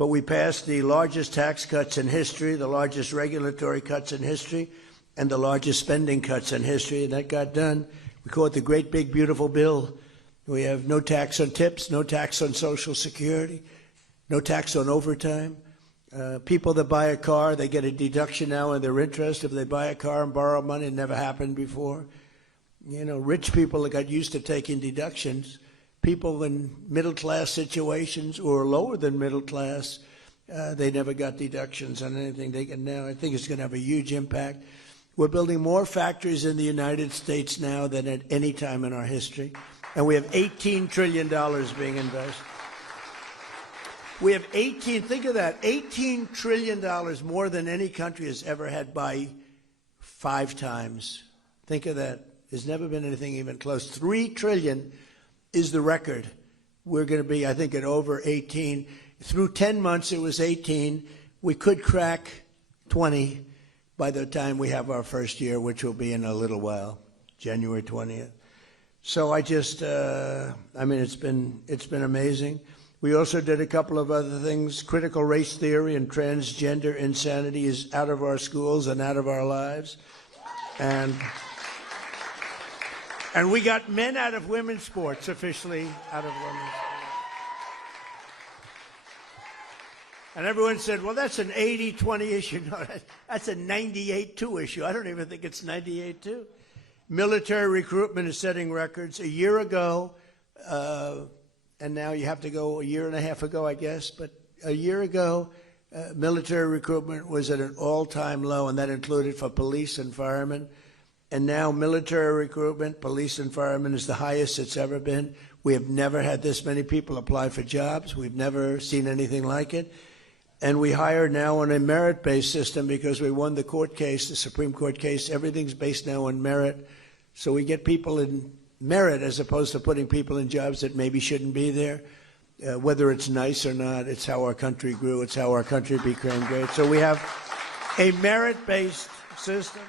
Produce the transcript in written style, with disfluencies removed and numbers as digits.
but we passed the largest tax cuts in history, the largest regulatory cuts in history, and the largest spending cuts in history, and that got done. We call it the Great Big Beautiful Bill. We have no tax on tips, no tax on Social Security, no tax on overtime. People that buy a car, they get a deduction now on their interest if they buy a car and borrow money. It never happened before. You know, rich people that got used to taking deductions. People in middle-class situations or lower than middle class, they never got deductions on anything they get now. I think it's going to have a huge impact. We're building more factories in the United States now than at any time in our history, and we have $18 trillion being invested. We have think of that, $18 trillion more than any country has ever had by 5 times. Think of that. There's never been anything even close. $3 trillion is the record. We're going to be, I think, at over 18. Through 10 months, it was 18. We could crack 20 by the time we have our first year, which will be in a little while, January 20th. So I just, I mean, it's been amazing. We also did a couple of other things. Critical race theory and transgender insanity is out of our schools and out of our lives. And we got men out of women's sports, officially out of women's sports. And everyone said, well, that's an 80-20 issue. No, that's a 98-2 issue. I don't even think it's 98-2. Military recruitment is setting records. A year ago, and now you have to go a year and a half ago, I guess, but a year ago, military recruitment was at an all-time low, and that included for police and firemen. And now military recruitment, police and firemen, is the highest it's ever been. We have never had this many people apply for jobs. We've never seen anything like it. And we hire now on a merit-based system because we won the court case, the Supreme Court case. Everything's based now on merit. So we get people in merit as opposed to putting people in jobs that maybe shouldn't be there. Whether it's nice or not, it's how our country grew. It's how our country became great. So we have a merit-based system.